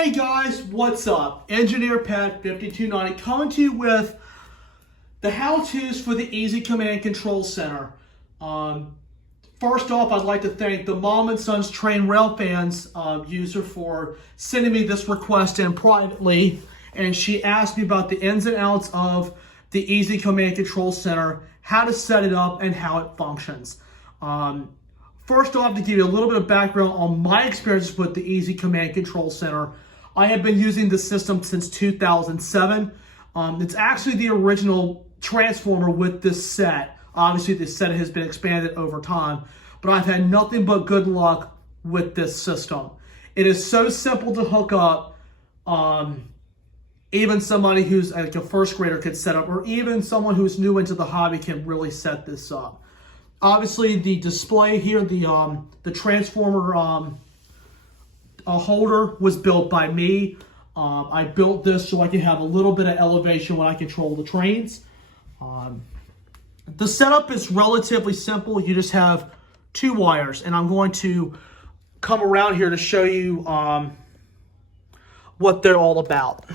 Hey guys, what's up? Engineer Pat 5290 coming to you with the how-tos for the Easy Command Control Center. First off, I'd like to thank the Mom and Sons Train Railfans user for sending me this request in privately, and she asked me about the ins and outs of the Easy Command Control Center, how to set it up, and how it functions. First off, to give you a little bit of background on my experiences with the Easy Command Control Center, I have been using the system since 2007. It's actually the original transformer with this set. Obviously, this set has been expanded over time, but I've had nothing but good luck with this system. It is so simple to hook up. Even somebody who's like a first grader could set up, or even someone who's new into the hobby can really set this up. Obviously, the display here, the transformer holder was built by me. I built this so I can have a little bit of elevation when I control the trains. The setup is relatively simple. You just have two wires, and I'm going to come around here to show you what they're all about.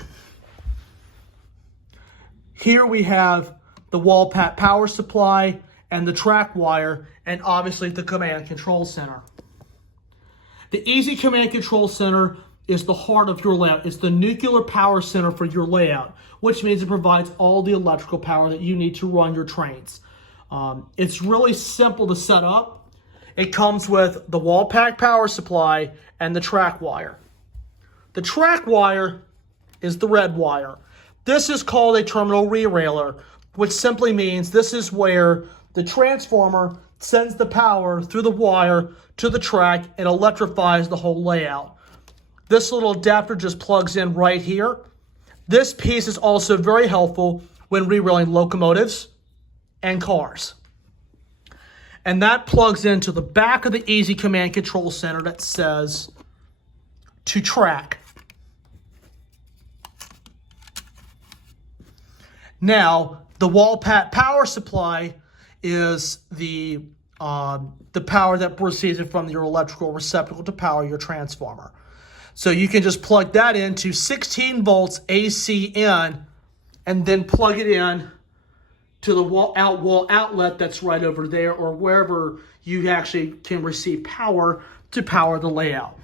Here we have the wall pack power supply and the track wire, and obviously the command control center. The Easy Command Control Center is the heart of your layout. It's the nuclear power center for your layout, which means it provides all the electrical power that you need to run your trains. It's really simple to set up. It comes with the wall pack power supply and the track wire. The track wire is the red wire. This is called a terminal re-railer, which simply means this is where the transformer sends the power through the wire to the track and electrifies the whole layout. This little adapter just plugs in right here. This piece is also very helpful when re-railing locomotives and cars. And that plugs into the back of the Easy Command Control Center that says to track. Now, the wall pack power supply is the power that proceeds from your electrical receptacle to power your transformer. So you can just plug that into 16 volts AC in, and then plug it in to the wall outlet that's right over there, or wherever you actually can receive power to power the layout.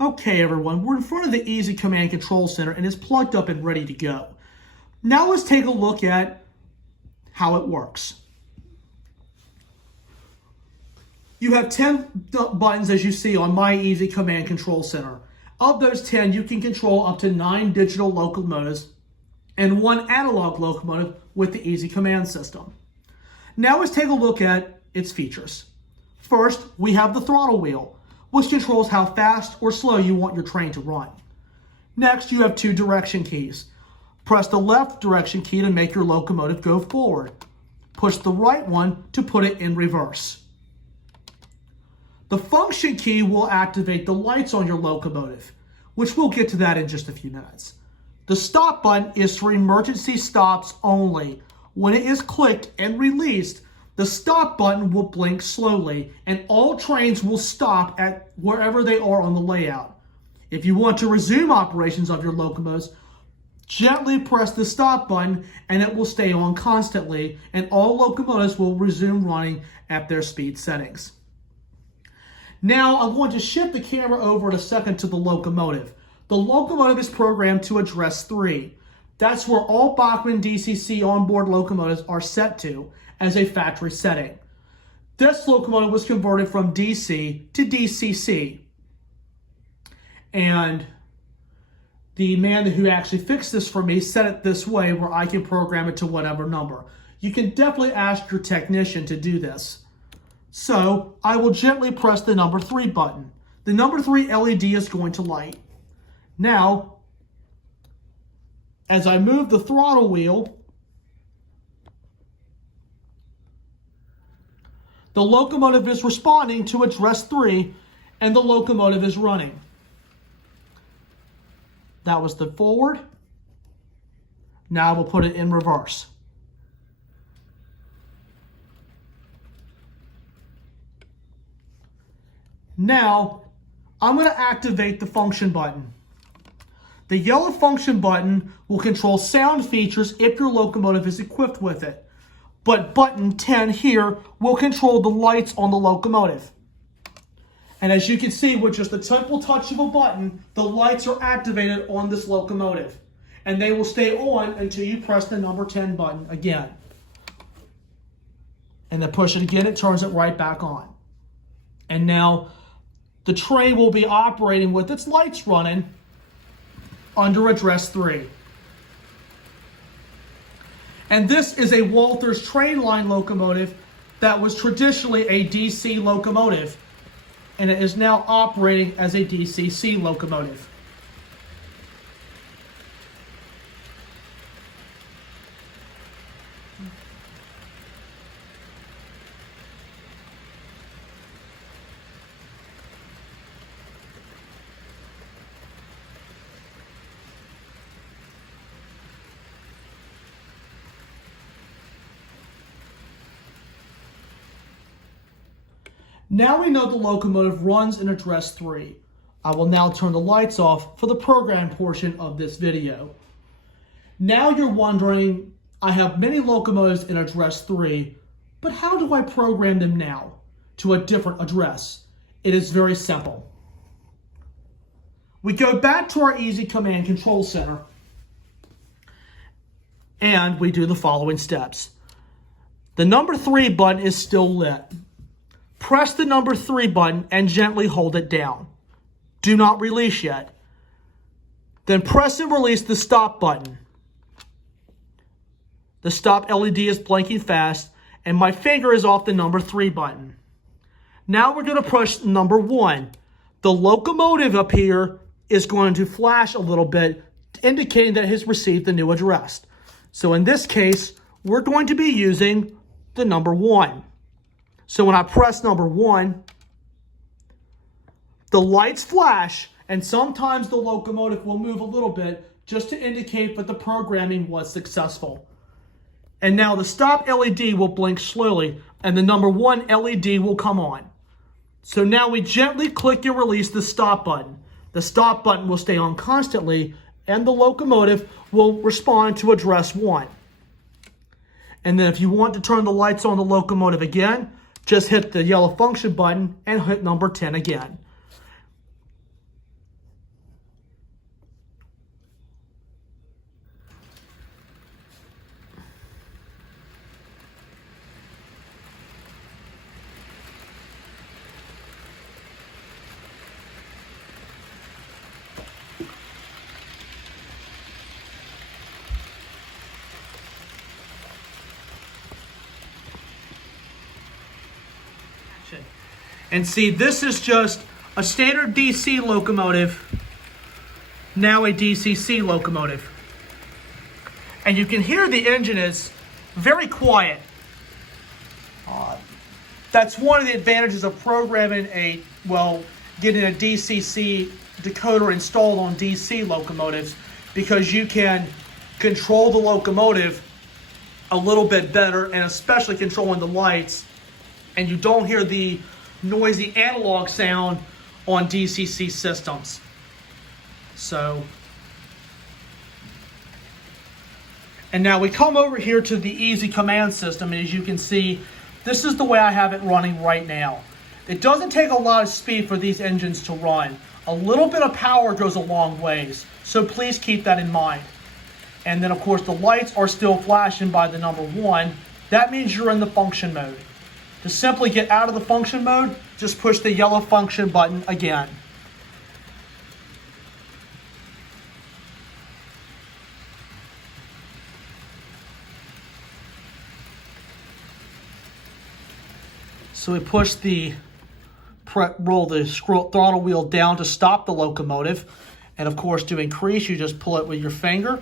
Okay, everyone, we're in front of the Easy Command Control Center, and it's plugged up and ready to go. Now let's take a look at how it works. You have 10 buttons, as you see on my Easy Command Control Center. Of those 10, you can control up to 9 digital locomotives and 1 analog locomotive with the Easy Command system. Now let's take a look at its features. First, we have the throttle wheel, which controls how fast or slow you want your train to run. Next, you have 2 direction keys. Press the left direction key to make your locomotive go forward. Push the right one to put it in reverse. The function key will activate the lights on your locomotive, which we'll get to that in just a few minutes. The stop button is for emergency stops only. When it is clicked and released, the stop button will blink slowly, and all trains will stop at wherever they are on the layout. If you want to resume operations of your locomotives, gently press the stop button and it will stay on constantly, and all locomotives will resume running at their speed settings. Now I'm going to shift the camera over in a second to the locomotive. The locomotive is programmed to address 3. That's where all BACHMANN DCC onboard locomotives are set to as a factory setting. This locomotive was converted from DC to DCC. And the man who actually fixed this for me set it this way where I can program it to whatever number. You can definitely ask your technician to do this. So I will gently press the number 3 button. The number 3 LED is going to light. Now, as I move the throttle wheel, the locomotive is responding to address 3, and the locomotive is running. That was the forward. Now we'll put it in reverse. Now, I'm going to activate the function button. The yellow function button will control sound features if your locomotive is equipped with it. But button 10 here will control the lights on the locomotive. And as you can see, with just a simple touch of a button, the lights are activated on this locomotive. And they will stay on until you press the number 10 button again. And then push it again, it turns it right back on. And now the train will be operating with its lights running under address 3. And this is a Walters train line locomotive that was traditionally a DC locomotive, and it is now operating as a DCC locomotive. Now we know the locomotive runs in address 3. I will now turn the lights off for the program portion of this video. Now you're wondering, I have many locomotives in address 3, but how do I program them now to a different address? It is very simple. We go back to our Easy Command Control Center and we do the following steps. The number 3 button is still lit. Press the number 3 button and gently hold it down. Do not release yet. Then press and release the stop button. The stop LED is blinking fast and my finger is off the number 3 button. Now we're going to push number 1. The locomotive up here is going to flash a little bit, indicating that it has received the new address. So in this case, we're going to be using the number 1. So when I press number 1, the lights flash, and sometimes the locomotive will move a little bit just to indicate that the programming was successful. And now the stop LED will blink slowly, and the number 1 LED will come on. So now we gently click and release the stop button. The stop button will stay on constantly, and the locomotive will respond to address 1. And then if you want to turn the lights on the locomotive again, just hit the yellow function button and hit number 10 again. And see, this is just a standard DC locomotive, now a DCC locomotive. And you can hear the engine is very quiet. That's one of the advantages of programming getting a DCC decoder installed on DC locomotives, because you can control the locomotive a little bit better, and especially controlling the lights, and you don't hear the noisy analog sound on DCC systems. So, and now we come over here to the Easy Command System, and as you can see, this is the way I have it running right now. It doesn't take a lot of speed for these engines to run. A little bit of power goes a long ways, so please keep that in mind. And then of course the lights are still flashing by the number 1. That means you're in the function mode. To simply get out of the function mode, just push the yellow function button again. So we push roll the throttle wheel down to stop the locomotive. And of course, to increase, you just pull it with your finger.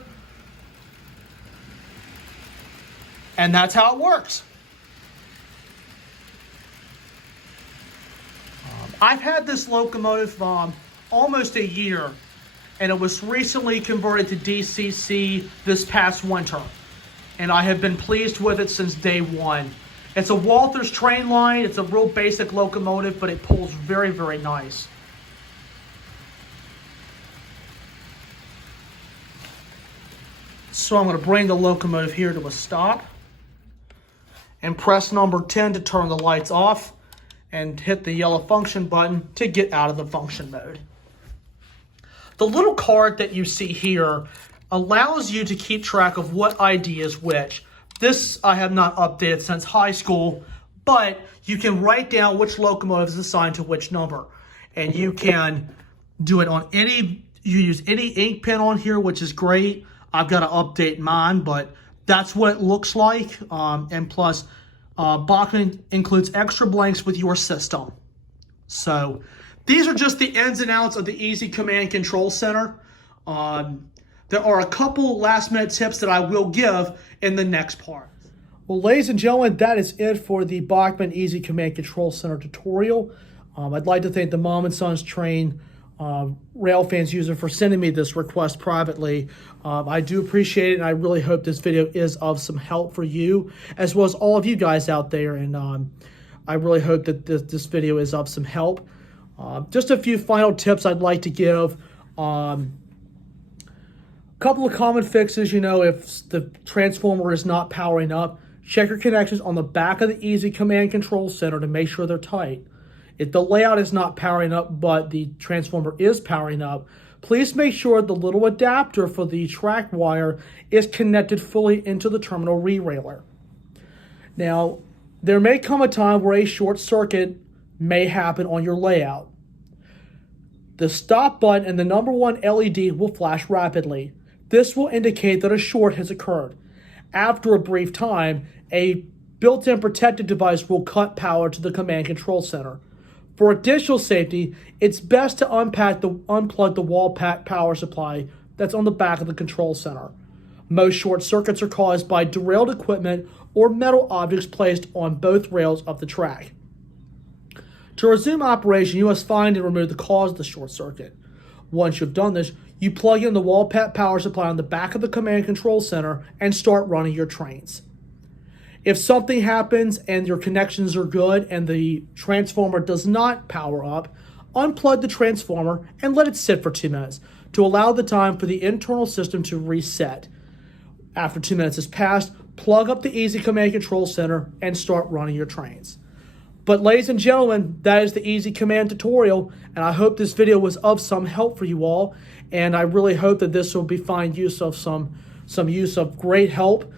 And that's how it works. I've had this locomotive almost a year, and it was recently converted to DCC this past winter. And I have been pleased with it since day one. It's a Walters train line. It's a real basic locomotive, but it pulls very, very nice. So I'm going to bring the locomotive here to a stop and press number 10 to turn the lights off and hit the yellow function button to get out of the function mode. The little card that you see here allows you to keep track of what ID is which. This I have not updated since high school, but you can write down which locomotive is assigned to which number. And you can do it on you use any ink pen on here, which is great. I've got to update mine, but that's what it looks like. And plus, BACHMANN includes extra blanks with your system. So these are just the ins and outs of the Easy Command Control Center. There are a couple last minute tips that I will give in the next part. Well, ladies and gentlemen, that is it for the BACHMANN Easy Command Control Center tutorial. I'd like to thank the Mom and Sons Train Railfans user for sending me this request privately. I do appreciate it, and I really hope this video is of some help for you, as well as all of you guys out there, and I really hope that this video is of some help. Just a few final tips I'd like to give. A couple of common fixes, if the transformer is not powering up, check your connections on the back of the Easy Command Control Center to make sure they're tight. If the layout is not powering up, but the transformer is powering up, please make sure the little adapter for the track wire is connected fully into the terminal re-railer. Now, there may come a time where a short circuit may happen on your layout. The stop button and the number 1 LED will flash rapidly. This will indicate that a short has occurred. After a brief time, a built-in protected device will cut power to the command control center. For additional safety, it's best to unplug the wall pack power supply that's on the back of the control center. Most short circuits are caused by derailed equipment or metal objects placed on both rails of the track. To resume operation, you must find and remove the cause of the short circuit. Once you've done this, you plug in the wall pack power supply on the back of the command control center and start running your trains. If something happens and your connections are good and the transformer does not power up, unplug the transformer and let it sit for 2 minutes to allow the time for the internal system to reset. After 2 minutes has passed, plug up the Easy Command Control Center and start running your trains. But ladies and gentlemen, that is the Easy Command tutorial, and I hope this video was of some help for you all, and I really hope that this will be find use of some use of great help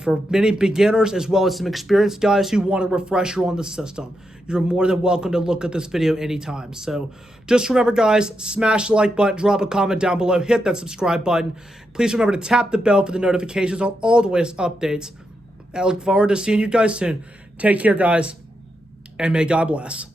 for many beginners as well as some experienced guys who want a refresher on the system. You're more than welcome to look at this video anytime. So just remember, guys, smash the like button, drop a comment down below, hit that subscribe button. Please remember to tap the bell for the notifications on all the latest updates. I look forward to seeing you guys soon. Take care, guys, and may God bless.